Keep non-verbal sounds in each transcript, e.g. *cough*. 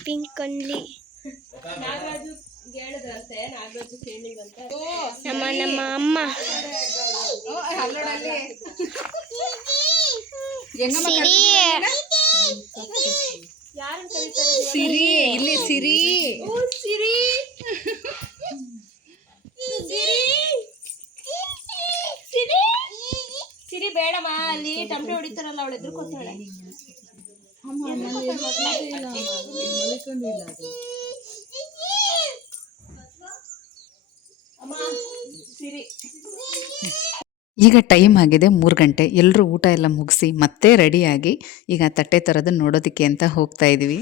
Pink ಕಣ್ಲಿ Nagaraju ಹೇಳಿದ್ರಂತೆ ನಾಗರಾಜು ಕೇಳಿದ್ರಂತೆ ನಮ್ಮ ನಮ್ಮ ಅಮ್ಮ. ಸಿರಿ. ಸಿರಿ. ಇಲ್ಲಿ ಸಿರಿ. ಓ ಸಿರಿ. ಸಿರಿ. ಸಿರಿ. ಬೇಡಮ್ಮ ಅಲ್ಲಿ ಟಮಟೆ ಹೊಡಿತಾರಲ್ಲ ಅವಳು ಎದುರ್ಕೊತಾಳೆ. ಈಗ ಟೈಮ್ ಆಗಿದೆ ಮೂರು ಗಂಟೆ. ಎಲ್ಲರೂ ಊಟ ಎಲ್ಲ ಮುಗಿಸಿ ಮತ್ತೆ ರೆಡಿಯಾಗಿ ಈಗ ತಟ್ಟೆ ತರೋದನ್ನ ನೋಡೋದಕ್ಕೆ ಅಂತ ಹೋಗ್ತಾ ಇದೀವಿ.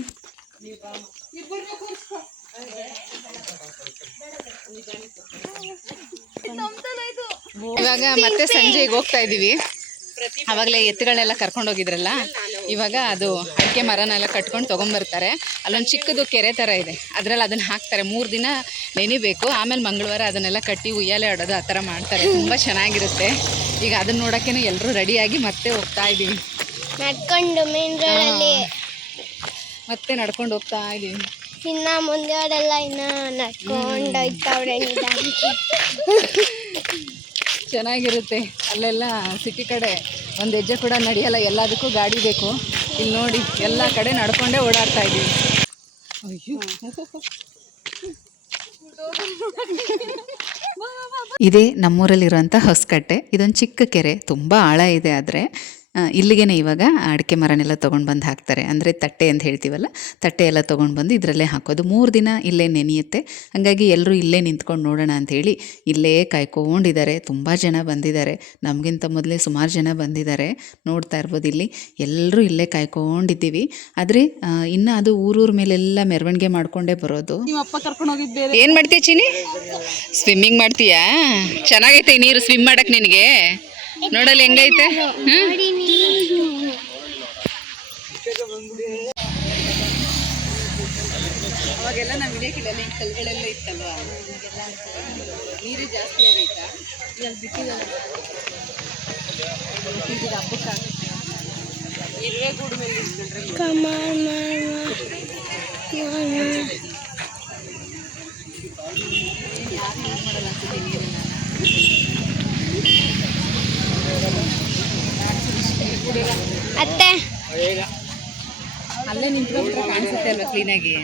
ಇವಾಗ ಮತ್ತೆ ಸಂಜೆಗೆ ಹೋಗ್ತಾ ಇದೀವಿ. ಅವಾಗಲೇ ಎತ್ತುಗಳನ್ನೆಲ್ಲ ಕರ್ಕೊಂಡು ಹೋಗಿದ್ರಲ್ಲ ಇವಾಗ ಅದು ಅಡಿಕೆ ಮರನೆಲ್ಲ ಕಟ್ಕೊಂಡು ತೊಗೊಂಬರ್ತಾರೆ ಅಲ್ಲೊಂದು ಚಿಕ್ಕದು ಕೆರೆ ಥರ ಇದೆ. ಅದರಲ್ಲಿ ಅದನ್ನು ಹಾಕ್ತಾರೆ. ಮೂರು ದಿನ ನೆನಿಬೇಕು ಆಮೇಲೆ ಮಂಗಳವಾರ ಅದನ್ನೆಲ್ಲ ಕಟ್ಟಿ ಉಯ್ಯಾಲೆ ಆಡೋದು ಆ ಥರ ಮಾಡ್ತಾರೆ. ತುಂಬ ಚೆನ್ನಾಗಿರುತ್ತೆ. ಈಗ ಅದನ್ನ ನೋಡೋಕ್ಕೇ ಎಲ್ಲರೂ ರೆಡಿಯಾಗಿ ಮತ್ತೆ ಹೋಗ್ತಾ ಇದ್ದೀವಿ. ನಡ್ಕೊಂಡು ಮೇನ್ ರೋಡಲ್ಲಿ ಮತ್ತೆ ನಡ್ಕೊಂಡು ಹೋಗ್ತಾ ಇದ್ದೀವಿ. ಇನ್ನ ಮುಂದೆಯವರೆಲ್ಲ ಇನ್ನ ನಡ್ಕೊಂಡು ನಿಧಾನಕ್ಕೆ *laughs* ಚೆನ್ನಾಗಿರುತ್ತೆ. ಅಲ್ಲೆಲ್ಲ ಸಿಟಿ ಕಡೆ ಒಂದು ಹೆಜ್ಜೆ ಕೂಡ ನಡೆಯಲ್ಲ, ಎಲ್ಲದಕ್ಕೂ ಗಾಡಿ ಬೇಕು. ಇಲ್ಲಿ ನೋಡಿ, ಎಲ್ಲ ಕಡೆ ನಡ್ಕೊಂಡೇ ಓಡಾಡ್ತಾ ಇದ್ದೀವಿ. ಇದೇ ನಮ್ಮೂರಲ್ಲಿರುವಂಥ ಹೊಸಕಟ್ಟೆ. ಇದೊಂದು ಚಿಕ್ಕ ಕೆರೆ, ತುಂಬ ಆಳ ಇದೆ ಆದರೆ. ಇಲ್ಲಿಗೇನೆ ಇವಾಗ ಅಡಿಕೆ ಮರನೆಲ್ಲ ತೊಗೊಂಡು ಬಂದು ಹಾಕ್ತಾರೆ. ಅಂದರೆ ತಟ್ಟೆ ಅಂತ ಹೇಳ್ತೀವಲ್ಲ ತಟ್ಟೆ ಎಲ್ಲ ತೊಗೊಂಡು ಬಂದು ಇದರಲ್ಲೇ ಹಾಕೋದು. ಮೂರು ದಿನ ಇಲ್ಲೇ ನೆನೆಯುತ್ತೆ. ಹಾಗಾಗಿ ಎಲ್ಲರೂ ಇಲ್ಲೇ ನಿಂತ್ಕೊಂಡು ನೋಡೋಣ ಅಂಥೇಳಿ ಇಲ್ಲೇ ಕಾಯ್ಕೊಂಡಿದ್ದಾರೆ ತುಂಬ ಜನ ಬಂದಿದ್ದಾರೆ. ನಮಗಿಂತ ಮೊದಲೇ ಸುಮಾರು ಜನ ಬಂದಿದ್ದಾರೆ. ನೋಡ್ತಾ ಇರ್ಬೋದು ಇಲ್ಲಿ. ಎಲ್ಲರೂ ಇಲ್ಲೇ ಕಾಯ್ಕೊಂಡಿದ್ದೀವಿ. ಆದರೆ ಇನ್ನು ಅದು ಊರೂರ ಮೇಲೆಲ್ಲ ಮೆರವಣಿಗೆ ಮಾಡಿಕೊಂಡೇ ಬರೋದು. ಏನು ಮಾಡ್ತೀಯ ಚಿನಿ? ಸ್ವಿಮ್ಮಿಂಗ್ ಮಾಡ್ತೀಯಾ? ಚೆನ್ನಾಗೈತೆ ನೀರು ಸ್ವಿಮ್ ಮಾಡಕ್ಕೆ ನಿನಗೆ? ನೋಡಲ್ಲಿ ಹೆಂಗೈತೆ? ಅವಾಗೆಲ್ಲ ಕಲ್ಗಳೆಲ್ಲ ಇತ್ತಲ್ವಾ? ನೀರು ಜಾಸ್ತಿ ಆಗೈತಾ ಇವಾಗ ಬಿಟ್ಟಿದ್ದಾರೆ ಬಿಟ್ಟಿದ್ದೀರ ಹಬ್ಬಕ್ಕಾಗುತ್ತೆ ಇರುವೆ ಗೂಡು ಮೇಲೆ ನಿಂತ್ಕೊಂಡ್ರೆ ಅತ್ತೆ. ಅಲ್ಲೇ ನಿಂತ್ಕೊಂಡ್ರೆ ಕಾಣಿಸುತ್ತೆ ಅಲ್ವಾ ಕ್ಲೀನಾಗಿ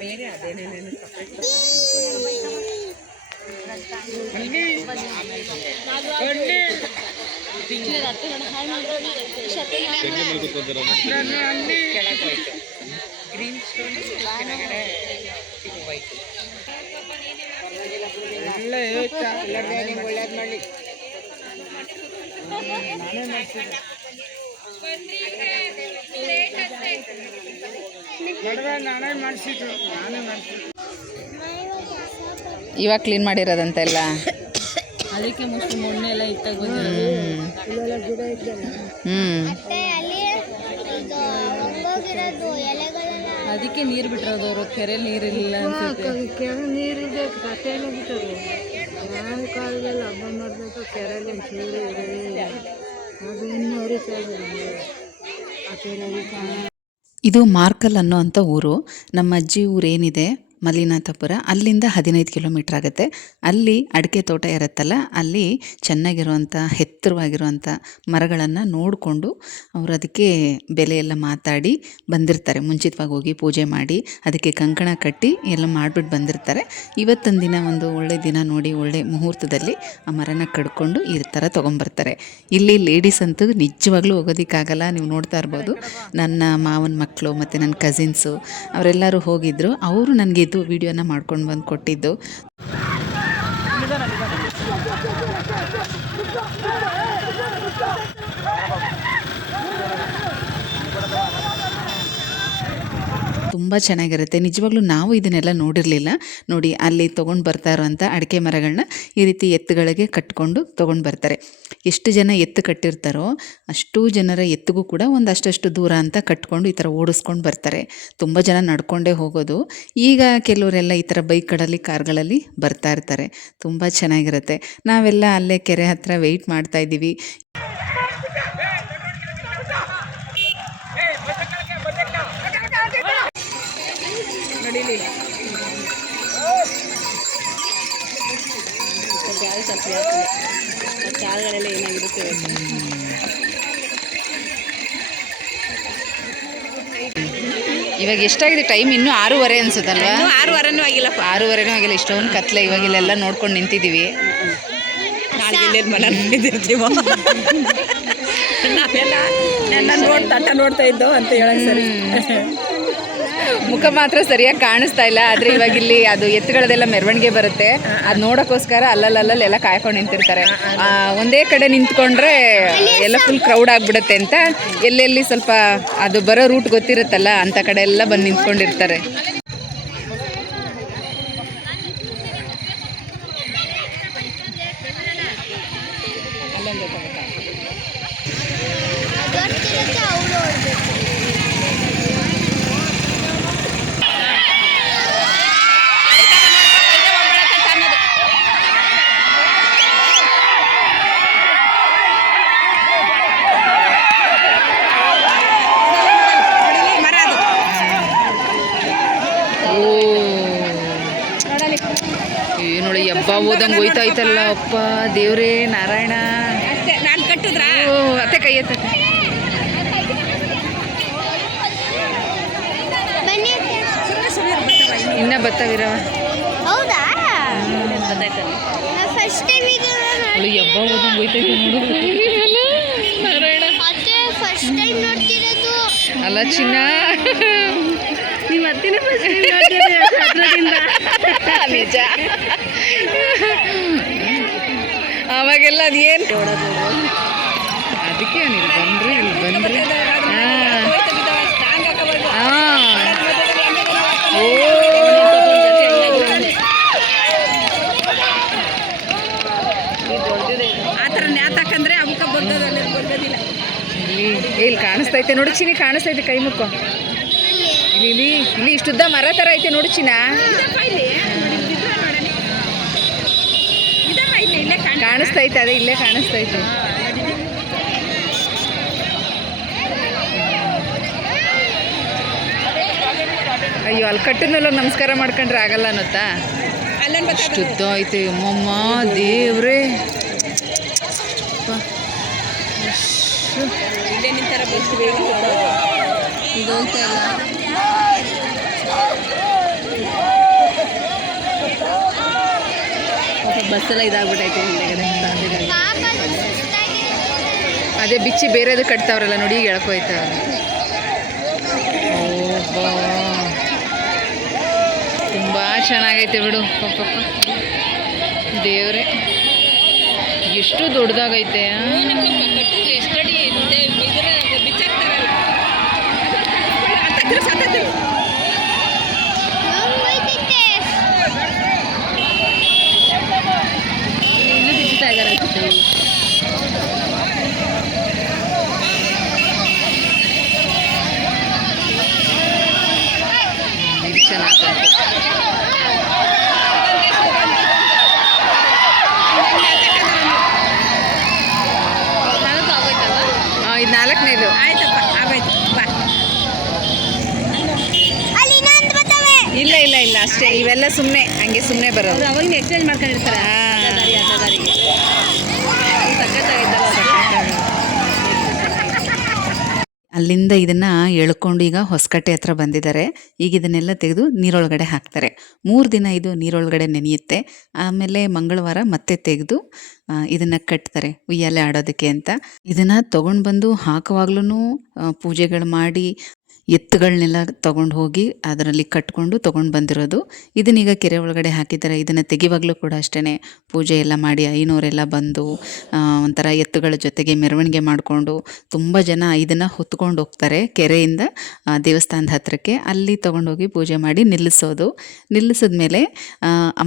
ಬೇರೆ ಅದೇನೇನೇನು ಗ್ರೀನ್ ಸ್ಟೋನ್ ಕೆಳಗಡೆ ವೈಟ್ ಮಾಡಿ ಇವಾಗ ಕ್ಲೀನ್ ಮಾಡಿರೋದಂತೆಲ್ಲ? ಅದಕ್ಕೆ ಮುಷ್ಟು ಮೊನ್ನೆ ಎಲ್ಲ ಇತ್ತಾಗ ಅದಕ್ಕೆ ನೀರು ಬಿಟ್ಟಿರೋದು ಅವರು ಕೆರೆ ನೀರಿಲ್ಲ ನೀರಿದೆ ನಾನು ಕಾಲದಲ್ಲಿ ಹಬ್ಬ ಮಾಡಬೇಕು ಕೆರೆಯಲ್ಲಿ ಒಂಚೂರು ಅದು ಇನ್ನೂ ಹರಿತಾ ಆ ಕೆರೆ ಇದು ಮಾರ್ಕಲ್ ಅನ್ನೋ ಅಂಥ ಊರು. ನಮ್ಮ ಅಜ್ಜಿ ಊರೇನಿದೆ? ಮಲ್ಲಿನಾಥಪುರ ಅಲ್ಲಿಂದ ಹದಿನೈದು ಕಿಲೋಮೀಟ್ರ್ ಆಗುತ್ತೆ. ಅಲ್ಲಿ ಅಡಿಕೆ ತೋಟ ಇರುತ್ತಲ್ಲ, ಅಲ್ಲಿ ಚೆನ್ನಾಗಿರುವಂಥ, ಎತ್ತರವಾಗಿರುವಂಥ ಮರಗಳನ್ನು ನೋಡಿಕೊಂಡು ಅವರು ಅದಕ್ಕೆ ಬೆಲೆ ಎಲ್ಲ ಮಾತಾಡಿ ಬಂದಿರ್ತಾರೆ. ಮುಂಚಿತವಾಗಿ ಹೋಗಿ ಪೂಜೆ ಮಾಡಿ, ಅದಕ್ಕೆ ಕಂಕಣ ಕಟ್ಟಿ ಎಲ್ಲ ಮಾಡಿಬಿಟ್ಟು ಬಂದಿರ್ತಾರೆ. ಇವತ್ತೊಂದು ದಿನ ಒಂದು ಒಳ್ಳೆ ದಿನ ನೋಡಿ, ಒಳ್ಳೆ ಮುಹೂರ್ತದಲ್ಲಿ ಆ ಮರನ ಕಡ್ಕೊಂಡು ಈ ಥರ ತೊಗೊಂಬರ್ತಾರೆ. ಇಲ್ಲಿ ಲೇಡೀಸ್ ಅಂತೂ ನಿಜವಾಗ್ಲೂ ಹೋಗೋದಕ್ಕಾಗಲ್ಲ. ನೀವು ನೋಡ್ತಾ ಇರ್ಬೋದು. ನನ್ನ ಮಾವನ ಮಕ್ಕಳು ಮತ್ತು ನನ್ನ ಕಸಿನ್ಸು ಅವರೆಲ್ಲರೂ ಹೋಗಿದ್ದರು ಅವರು ನನಗೆ ಇದು ವಿಡಿಯೋನ ಮಾಡ್ಕೊಂಡು ಬಂದು ಕೊಟ್ಟಿದ್ದು. ತುಂಬ ಚೆನ್ನಾಗಿರುತ್ತೆ. ನಿಜವಾಗ್ಲೂ ನಾವು ಇದನ್ನೆಲ್ಲ ನೋಡಿರಲಿಲ್ಲ. ನೋಡಿ, ಅಲ್ಲಿ ತೊಗೊಂಡು ಬರ್ತಾ ಇರೋವಂಥ ಅಡಿಕೆ ಮರಗಳನ್ನ ಈ ರೀತಿ ಎತ್ತುಗಳಿಗೆ ಕಟ್ಕೊಂಡು ತೊಗೊಂಡು ಬರ್ತಾರೆ. ಎಷ್ಟು ಜನ ಎತ್ತು ಕಟ್ಟಿರ್ತಾರೋ ಅಷ್ಟು ಜನರ ಎತ್ತಿಗೂ ಕೂಡ ಒಂದಷ್ಟು ದೂರ ಅಂತ ಕಟ್ಕೊಂಡು ಈ ಥರ ಓಡಿಸ್ಕೊಂಡು ಬರ್ತಾರೆ. ತುಂಬ ಜನ ನಡ್ಕೊಂಡೇ ಹೋಗೋದು. ಈಗ ಕೆಲವರೆಲ್ಲ ಈ ಥರ ಬೈಕ್ಗಳಲ್ಲಿ, ಕಾರ್ಗಳಲ್ಲಿ ಬರ್ತಾ ಇರ್ತಾರೆ. ತುಂಬ ಚೆನ್ನಾಗಿರುತ್ತೆ. ನಾವೆಲ್ಲ ಅಲ್ಲೇ ಕೆರೆ ಹತ್ರ ವೆಯ್ಟ್ ಮಾಡ್ತಾ ಇದ್ದೀವಿ. ಹಾಕಿಲ್ಲ ಕಾಳುಗಳೆಲ್ಲ ಏನಾಗಿರುತ್ತೆ ಇವಾಗ ಎಷ್ಟಾಗಿದೆ ಟೈಮ್ ಇನ್ನೂ ಆರೂವರೆ ಅನ್ಸುತ್ತಲ್ವಾ? ಆರೂವರೆನೂ ಆಗಿಲ್ಲಪ್ಪ ಆರೂವರೆನೂ ಆಗಿಲ್ಲ. ಇಷ್ಟೊಂದು ಕತ್ಲೆ ಇವಾಗ ಇಲ್ಲೆಲ್ಲ ನೋಡ್ಕೊಂಡು ನಿಂತಿದ್ದೀವಿ ಮನೆಯಲ್ಲಿರ್ತೀವೋ *laughs* ನಾವೆಲ್ಲ ನನ್ನ ನೋಡ್ತಾ ನೋಡ್ತಾ ಇದ್ದೋ ಅಂತ ಹೇಳಕ್ ಸರಿ. ಮುಖ ಮಾತ್ರ ಸರಿಯಾಗಿ ಕಾಣಿಸ್ತಾ ಇಲ್ಲ. ಆದ್ರೆ ಇವಾಗ ಇಲ್ಲಿ ಅದು ಎತ್ತುಗಳದೆಲ್ಲ ಮೆರವಣಿಗೆ ಬರುತ್ತೆ. ಅದು ನೋಡೋಕ್ಕೋಸ್ಕರ ಅಲ್ಲಲ್ಲಲ್ಲಿ ಎಲ್ಲ ಕಾಯ್ಕೊಂಡು ನಿಂತಿರ್ತಾರೆ. ಒಂದೇ ಕಡೆ ನಿಂತ್ಕೊಂಡ್ರೆ ಎಲ್ಲ ಫುಲ್ ಕ್ರೌಡ್ ಆಗ್ಬಿಡುತ್ತೆ ಅಂತ. ಎಲ್ಲೆಲ್ಲಿ ಸ್ವಲ್ಪ ಅದು ಬರೋ ರೂಟ್ ಗೊತ್ತಿರುತ್ತಲ್ಲ, ಅಂತ ಕಡೆ ಎಲ್ಲ ಬಂದು ನಿಂತ್ಕೊಂಡಿರ್ತಾರೆ ಗೊತ್ತಿರುತ್ತೆ ಅವ್ರು ಓಡ್ಬೇಕು ಮರ ಅದು ಓ ಏ ನೋಡಿ ಹಬ್ಬ ಹೋದಂಗೆ ಹೋಯ್ತಾ ಐತಲ್ಲ ಅಪ್ಪ ದೇವ್ರೇ ನಾರಾಯಣ. ನಾನು ಕಟ್ಟಿದ್ರಾ? ಅತ್ತೆ ಕೈ ಎತ್ತ. ಇನ್ನ. ಬತ್ತವಿರವ ಹೌದಾ? ಗೊತ್ತಾಯ್ತಲ್ಲ ಫಸ್ಟ್ ಟೈಮ್ ಇದು ಅವಳು ಹಬ್ಬ ಹೋದಂಗೆ ಹೋಯ್ತೈತೆ ನೋಡು. ನಾರಾಯಣ. ಫಸ್ಟ್ ಟೈಮ್ ನೋಡ್ತಿರೋದು. ಅಲ್ಲ ಚಿನ್ನ. ನಿಮ್ಮ ಅತ್ತಿನ ಫಸ್ಟ್ ಹತ್ರದಿಂದ ನಿಜ. ಅವಾಗೆಲ್ಲ ಅದೇನು ಅದಕ್ಕೆ ಇಲ್ಲಿ ಬಂದ್ರಿ ಇಲ್ಲಿ ಬಂದ್ರಿ. ಇಲ್ಲಿ ಕಾಣಿಸ್ತೈತೆ ನೋಡಿ ಚಿನಿ ಕಾಣಿಸ್ತೈತೆ ಕೈ ಮುಖ ಇಲ್ಲಿ ಇಲ್ಲಿ ಇಲ್ಲಿ ಇಷ್ಟುದ್ದ ಮರ ಥರ ಐತೆ ನೋಡು ಚಿನ್ನ ಇದಪ್ಪ ಇಲ್ಲಿ ನೋಡಿ, ಇದ್ರ ನೋಡನೆ. ಇದಪ್ಪ ಇಲ್ಲಿ ಇಲ್ಲೇ ಐತೆ ಅದೇ ಇಲ್ಲೇ ಕಾಣಿಸ್ತೈತೆ ಅಯ್ಯೋ ಅಲ್ಲಿ ಕಟ್ಟಿನಲ್ಲ ನಮಸ್ಕಾರ ಮಾಡ್ಕೊಂಡ್ರೆ ಆಗಲ್ಲ ಅನ್ನತ್ತಾ? ಅಷ್ಟು ಐತೆ ಅಮ್ಮಮ್ಮ ದೇವ್ರೆ. ಇಲ್ಲೇ ನಿಂತಾರ ಇದು ಬಸ್ಸೆಲ್ಲ ಇದಾಗ್ಬಿಟ್ಟೈತೆ ಅದೇ ಬಿಚ್ಚಿ ಬೇರೆದು ಕಟ್ತಾವ್ರಲ್ಲ, ನೋಡಿ ಈಗ ಎಳ್ಕೊಯ್ತಾವ್ರೆ ತುಂಬ ಚೆನ್ನಾಗೈತೆ ಬಿಡು ಪಾಪ ದೇವ್ರೆ. ಎಷ್ಟು ದೊಡ್ಡದಾಗೈತೆ ಇದರ ಬಿಚ್ಚಾಕ್ತಾರಲ್ಲ ಅಂತ ಸತ್ತೈತೆ ನೋವು ಹೋಯ್ತೈತೆ ಇನ್ನೂ ಬಿಚ್ತಾ ಇದ್ದಾರೆ ಅನ್ಸುತ್ತೆ ಇಲ್ಲಿ. ಇದು ಚೆನ್ನಾಗಿ ನಾಲ್ಕು ಆಗೋಯ್ತಲ್ವಾ ಇದು ನಾಲ್ಕನೇದು ಆಯ್ತಪ್ಪ ಆಗೋಯ್ತು ಬಾ ಅಲ್ಲಿ ಇನ್ನೊಂದು ಬರ್ತವೆ ಇಲ್ಲ ಇಲ್ಲ ಇಲ್ಲ ಅಷ್ಟೇ ಇವೆಲ್ಲ ಸುಮ್ಮನೆ ಹಂಗೆ ಸುಮ್ಮನೆ ಬರೋದು. ಅವಾಗ ಎಕ್ಸ್ಚೇಂಜ್ ಮಾಡ್ಕೊಂಡಿರ್ತಾರೆ. ಅಲ್ಲಿಂದ ಇದನ್ನ ಎಳ್ಕೊಂಡು ಈಗ ಹೊಸಕಟ್ಟೆ ಹತ್ರ ಬಂದಿದ್ದಾರೆ. ಈಗ ಇದನ್ನೆಲ್ಲ ತೆಗೆದು ನೀರೊಳಗಡೆ ಹಾಕ್ತಾರೆ. ಮೂರು ದಿನ ಇದು ನೀರೊಳಗಡೆ ನೆನೆಯುತ್ತೆ. ಆಮೇಲೆ ಮಂಗಳವಾರ ಮತ್ತೆ ತೆಗೆದು ಇದನ್ನ ಕಟ್ತಾರೆ ಉಯ್ಯಾಲೆ ಆಡೋದಕ್ಕೆ ಅಂತ. ಇದನ್ನ ತಗೊಂಡು ಬಂದು ಹಾಕುವಾಗ್ಲೂ ಪೂಜೆಗಳು ಮಾಡಿ ಎತ್ತುಗಳನ್ನೆಲ್ಲ ತಗೊಂಡು ಹೋಗಿ ಅದರಲ್ಲಿ ಕಟ್ಕೊಂಡು ತೊಗೊಂಡು ಬಂದಿರೋದು. ಇದನ್ನೀಗ ಕೆರೆ ಒಳಗಡೆ ಹಾಕಿದ್ದಾರೆ. ಇದನ್ನು ತೆಗಿವಾಗಲೂ ಕೂಡ ಅಷ್ಟೇ ಪೂಜೆ ಎಲ್ಲ ಮಾಡಿ ಐನೂರೆಲ್ಲ ಬಂದು ಒಂಥರ ಎತ್ತುಗಳ ಜೊತೆಗೆ ಮೆರವಣಿಗೆ ಮಾಡಿಕೊಂಡು ತುಂಬ ಜನ ಇದನ್ನು ಹೊತ್ಕೊಂಡು ಹೋಗ್ತಾರೆ ಕೆರೆಯಿಂದ ದೇವಸ್ಥಾನದ ಹತ್ತಿರಕ್ಕೆ ಅಲ್ಲಿ ತೊಗೊಂಡೋಗಿ ಪೂಜೆ ಮಾಡಿ ನಿಲ್ಲಿಸೋದು. ನಿಲ್ಲಿಸಿದ ಮೇಲೆ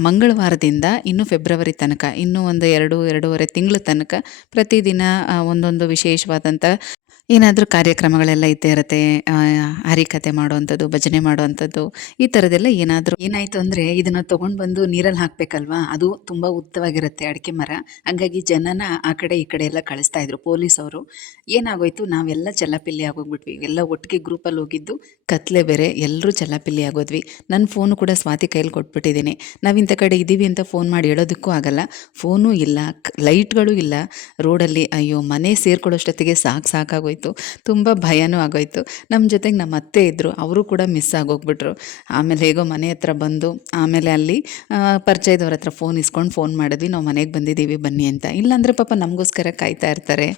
ಮಂಗಳವಾರದಿಂದ ಇನ್ನೂ ಫೆಬ್ರವರಿ ತನಕ, ಇನ್ನೂ ಒಂದು ಎರಡು, ಎರಡೂವರೆ ತಿಂಗಳ ತನಕ ಪ್ರತಿದಿನ ಒಂದೊಂದು ವಿಶೇಷವಾದಂಥ ಏನಾದರೂ ಕಾರ್ಯಕ್ರಮಗಳೆಲ್ಲ ಇದ್ದೇ ಇರುತ್ತೆ ಹರಿಕತೆ ಮಾಡುವಂಥದ್ದು, ಭಜನೆ ಮಾಡುವಂಥದ್ದು, ಈ ಥರದ್ದೆಲ್ಲ ಏನಾದರೂ ಏನಾಯಿತು ಅಂದರೆ ಇದನ್ನು ತೊಗೊಂಡು ಬಂದು ನೀರಲ್ಲಿ ಹಾಕಬೇಕಲ್ವಾ? ಅದು ತುಂಬ ಉದ್ದವಾಗಿರುತ್ತೆ ಅಡಿಕೆ ಮರ. ಹಾಗಾಗಿ ಜನನ ಆ ಕಡೆ ಈ ಕಡೆ ಎಲ್ಲ ಕಳಿಸ್ತಾ ಇದ್ರು. ಪೊಲೀಸವರು, ಏನಾಗೋಯ್ತು? ನಾವೆಲ್ಲ ಚಲ್ಲಪಿಲ್ಲಿ ಆಗೋಗ್ಬಿಟ್ವಿ. ಎಲ್ಲ ಒಟ್ಟಿಗೆ ಗ್ರೂಪಲ್ಲಿ ಹೋಗಿದ್ದು, ಕತ್ಲೆ ಬೇರೆ ಎಲ್ಲರೂ ಚಲ್ಲಪಿಲ್ಲಿ ಆಗೋದ್ವಿ. ನನ್ನ ಫೋನು ಕೂಡ ಸ್ವಾತಿ ಕೈಲಿ ಕೊಟ್ಬಿಟ್ಟಿದ್ದೀನಿ. ನಾವು ಇಂಥ ಕಡೆ ಇದ್ದೀವಿ ಅಂತ ಫೋನ್ ಮಾಡಿ ಹೇಳೋದಕ್ಕೂ ಆಗಲ್ಲ. ಫೋನೂ ಇಲ್ಲ ಲೈಟ್ಗಳು ಇಲ್ಲ. ರೋಡಲ್ಲಿ ಅಯ್ಯೋ, ಮನೆ ಸೇರ್ಕೊಳ್ಳೋಷ್ಟೊತ್ತಿಗೆ ಸಾಕು ಸಾಕಾಗೋಯ್ತು. ಆಗೋಯ್ತು. ತುಂಬ ಭಯನೂ ಆಗೋಯ್ತು. ನಮ್ಮ ಜೊತೆಗೆ ನಮ್ಮ ಅತ್ತೆ ಇದ್ದರು ಅವರು ಕೂಡ ಮಿಸ್ ಆಗೋಗ್ಬಿಟ್ರು. ಆಮೇಲೆ ಹೇಗೋ ಮನೆ ಹತ್ರ ಬಂದು, ಆಮೇಲೆ ಅಲ್ಲಿ ಪರಿಚಯದವ್ರ ಹತ್ರ ಫೋನ್ ಇಸ್ಕೊಂಡು ಫೋನ್ ಮಾಡಿದ್ವಿ. ನಾವು ಮನೆಗೆ ಬಂದಿದ್ದೀವಿ ಬನ್ನಿ ಅಂತ. ಇಲ್ಲಾಂದರೆ ಪಾಪ ನಮಗೋಸ್ಕರ ಕಾಯ್ತಾ ಇರ್ತಾರೆ.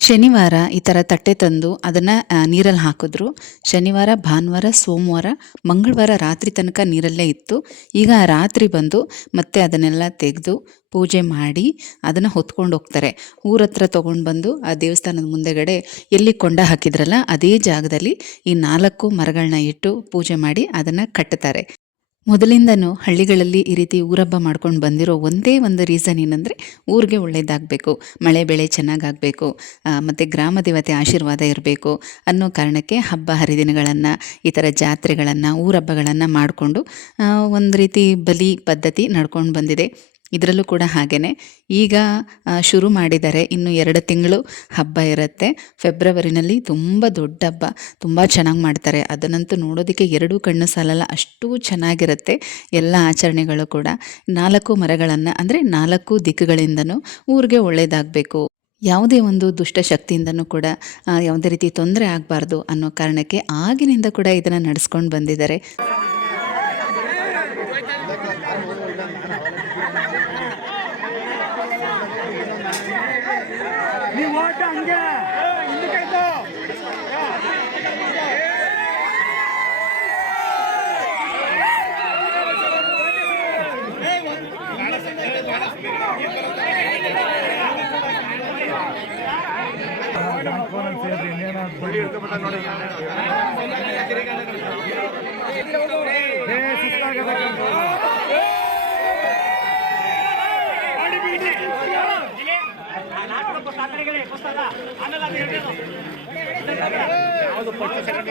ಶನಿವಾರ ಈ ಥರ ತಟ್ಟೆ ತಂದು ಅದನ್ನು ನೀರಲ್ಲಿ ಹಾಕಿದ್ರು. ಶನಿವಾರ, ಭಾನುವಾರ, ಸೋಮವಾರ, ಮಂಗಳವಾರ ರಾತ್ರಿ ತನಕ ನೀರಲ್ಲೇ ಇತ್ತು. ಈಗ ರಾತ್ರಿ ಬಂದು ಮತ್ತೆ ಅದನ್ನೆಲ್ಲ ತೆಗೆದು ಪೂಜೆ ಮಾಡಿ ಅದನ್ನು ಹೊತ್ಕೊಂಡು ಹೋಗ್ತಾರೆ. ಊರ ಹತ್ರ ತೊಗೊಂಡು ಬಂದು ಆ ದೇವಸ್ಥಾನದ ಮುಂದೆಗಡೆ ಎಲ್ಲಿ ಕೊಂಡ ಹಾಕಿದ್ರಲ್ಲ, ಅದೇ ಜಾಗದಲ್ಲಿ ಈ ನಾಲ್ಕು ಮರಗಳನ್ನ ಇಟ್ಟು ಪೂಜೆ ಮಾಡಿ ಅದನ್ನು ಕಟ್ಟುತ್ತಾರೆ. ಮೊದಲಿಂದನೂ ಹಳ್ಳಿಗಳಲ್ಲಿ ಈ ರೀತಿ ಊರಬ್ಬ ಮಾಡ್ಕೊಂಡು ಬಂದಿರೋ ಒಂದೇ ಒಂದು ರೀಸನ್ ಏನಂದರೆ ಊರಿಗೆ ಒಳ್ಳೆಯದಾಗಬೇಕು ಮಳೆ ಬೆಳೆ ಚೆನ್ನಾಗಾಗಬೇಕು ಮತ್ತು ಗ್ರಾಮ ದೇವತೆ ಆಶೀರ್ವಾದ ಇರಬೇಕು ಅನ್ನೋ ಕಾರಣಕ್ಕೆ ಹಬ್ಬ ಹರಿದಿನಗಳನ್ನು, ಈ ಥರ ಜಾತ್ರೆಗಳನ್ನು, ಊರಬ್ಬಗಳನ್ನು ಮಾಡಿಕೊಂಡು ಒಂದು ರೀತಿ ಬಲಿ ಪದ್ಧತಿ ನಡ್ಕೊಂಡು ಬಂದಿದೆ. ಇದರಲ್ಲೂ ಕೂಡ ಹಾಗೆಯೇ ಈಗ ಶುರು ಮಾಡಿದ್ದಾರೆ ಇನ್ನು ಎರಡು ತಿಂಗಳು ಹಬ್ಬ ಇರುತ್ತೆ. ಫೆಬ್ರವರಿನಲ್ಲಿ ತುಂಬ ದೊಡ್ಡ ಹಬ್ಬ. ತುಂಬ ಚೆನ್ನಾಗಿ ಮಾಡ್ತಾರೆ. ಅದನ್ನಂತೂ ನೋಡೋದಕ್ಕೆ ಎರಡೂ ಕಣ್ಣು ಸಾಲಲ್ಲ. ಅಷ್ಟು ಚೆನ್ನಾಗಿರುತ್ತೆ ಎಲ್ಲ ಆಚರಣೆಗಳು ಕೂಡ. ನಾಲ್ಕು ಮರಗಳನ್ನು, ಅಂದರೆ ನಾಲ್ಕು ದಿಕ್ಕುಗಳಿಂದನೂ ಊರಿಗೆ ಒಳ್ಳೆಯದಾಗಬೇಕು ಯಾವುದೇ ಒಂದು ದುಷ್ಟ ಶಕ್ತಿಯಿಂದನೂ ಕೂಡ ಯಾವುದೇ ರೀತಿ ತೊಂದರೆ ಆಗಬಾರ್ದು ಅನ್ನೋ ಕಾರಣಕ್ಕೆ ಆಗಿನಿಂದ ಕೂಡ ಇದನ್ನು ನಡೆಸ್ಕೊಂಡು ಬಂದಿದ್ದಾರೆ. கொள்ளி எடுக்கப்பட்ட ಯಾವುದು ಪಕ್ಷ ಸೆಕೆಂಡ್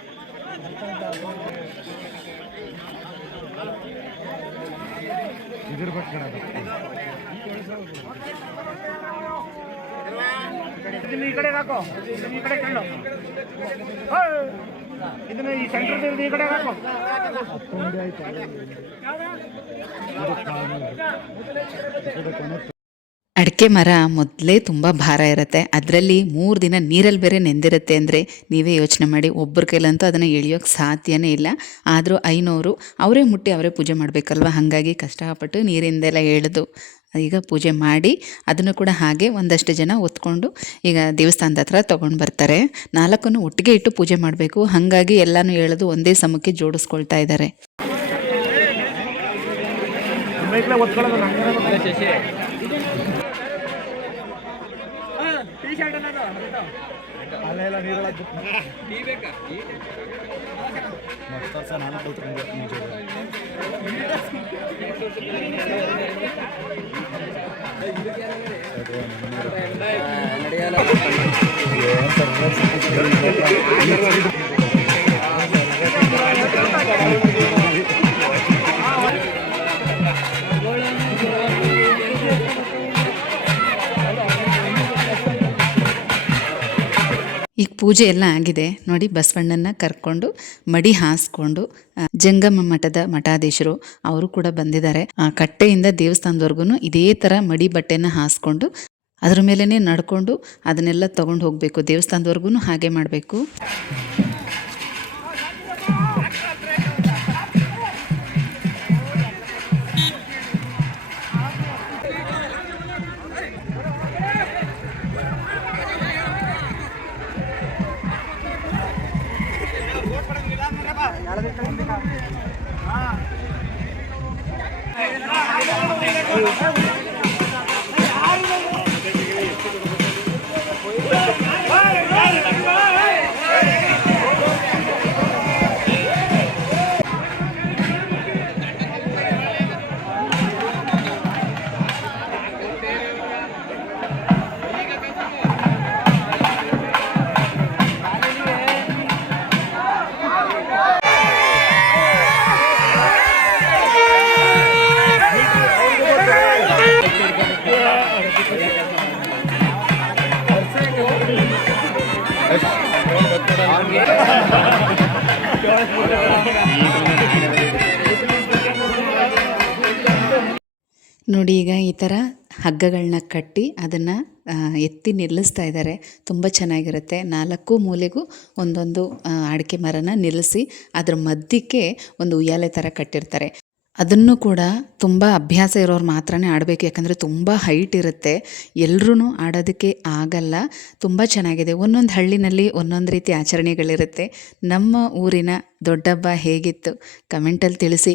ಇದನ್ನ ಈ ಕಡೆ ಹಾಕೋ. ಈ ಕಡೆ ಹೋಯ್. ಇದನ್ನ ಈ ಸೆಂಟರ್ ಈ ಕಡೆ ಹಾಕೋ. ಅಡಿಕೆ ಮರ ಮೊದಲೇ ತುಂಬ ಭಾರ ಇರುತ್ತೆ. ಅದರಲ್ಲಿ ಮೂರು ದಿನ ನೀರಲ್ಲಿ ಬೇರೆ ನೆಂದಿರುತ್ತೆ ಅಂದರೆ ನೀವೇ ಯೋಚನೆ ಮಾಡಿ ಒಬ್ಬರ ಕೈಲಂತೂ ಅದನ್ನು ಎಳಿಯೋಕ್ಕೆ ಸಾಧ್ಯನೇ ಇಲ್ಲ. ಆದರೂ ಐನೂರು ಅವರೇ ಮುಟ್ಟಿ ಅವರೇ ಪೂಜೆ ಮಾಡಬೇಕಲ್ವ? ಹಾಗಾಗಿ ಕಷ್ಟಪಟ್ಟು ನೀರಿಂದೆಲ್ಲ ಎಳೆದು ಈಗ ಪೂಜೆ ಮಾಡಿ ಅದನ್ನು ಕೂಡ ಹಾಗೆ ಒಂದಷ್ಟು ಜನ ಒತ್ಕೊಂಡು ಈಗ ದೇವಸ್ಥಾನದ ಹತ್ರ ತೊಗೊಂಡು ಬರ್ತಾರೆ. ನಾಲ್ಕನ್ನು ಒಟ್ಟಿಗೆ ಇಟ್ಟು ಪೂಜೆ ಮಾಡಬೇಕು. ಹಾಗಾಗಿ ಎಲ್ಲನೂ ಎಳೆದು ಒಂದೇ ಸಮಕ್ಕೆ ಜೋಡಿಸ್ಕೊಳ್ತಾ ಇದ್ದಾರೆ ಬೈಕ್ಲೆ ಒತ್ಕೊಳ್ಳೋದು ನಂಗೆ ಅಲ್ಲೆಲ್ಲ ನೀರೆಲ್ಲ ಈಗ ಪೂಜೆ ಎಲ್ಲ ಆಗಿದೆ. ನೋಡಿ ಬಸವಣ್ಣನ ಕರ್ಕೊಂಡು ಮಡಿ ಹಾಸ್ಕೊಂಡು ಜಂಗಮ ಮಠದ ಮಠಾಧೀಶರು ಅವರು ಕೂಡ ಬಂದಿದ್ದಾರೆ. ಆ ಕಟ್ಟೆಯಿಂದ ದೇವಸ್ಥಾನದವರೆಗೂ ಇದೇ ಥರ ಮಡಿ ಬಟ್ಟೆನ ಹಾಸ್ಕೊಂಡು, ಅದ್ರ ಮೇಲೇ ನಡ್ಕೊಂಡು ಅದನ್ನೆಲ್ಲ ತಗೊಂಡು ಹೋಗಬೇಕು. ದೇವಸ್ಥಾನದವರೆಗೂ ಹಾಗೆ ಮಾಡಬೇಕು. ನೋಡಿ ಈಗ ಈ ಥರ ಹಗ್ಗಗಳನ್ನ ಕಟ್ಟಿ ಅದನ್ನು ಎತ್ತಿ ನಿಲ್ಲಿಸ್ತಾ ಇದ್ದಾರೆ. ತುಂಬ ಚೆನ್ನಾಗಿರುತ್ತೆ. ನಾಲ್ಕು ಮೂಲೆಗೂ ಒಂದೊಂದು ಅಡಿಕೆ ಮರನ ನಿಲ್ಲಿಸಿ ಅದರ ಮಧ್ಯಕ್ಕೆ ಒಂದು ಉಯ್ಯಾಲೆ ಥರ ಕಟ್ಟಿರ್ತಾರೆ. ಅದನ್ನು ಕೂಡ ತುಂಬ ಅಭ್ಯಾಸ ಇರೋರು ಮಾತ್ರನೇ ಆಡಬೇಕು. ಯಾಕಂದರೆ ತುಂಬ ಹೈಟ್ ಇರುತ್ತೆ. ಎಲ್ಲರೂ ಆಡೋದಕ್ಕೆ ಆಗಲ್ಲ. ತುಂಬ ಚೆನ್ನಾಗಿದೆ. ಒಂದೊಂದು ಹಳ್ಳಿನಲ್ಲಿ ಒಂದೊಂದು ರೀತಿ ಆಚರಣೆಗಳಿರುತ್ತೆ. ನಮ್ಮ ಊರಿನ ದೊಡ್ಡಬ್ಬ ಹೇಗಿತ್ತು? ಕಮೆಂಟಲ್ಲಿ ತಿಳಿಸಿ.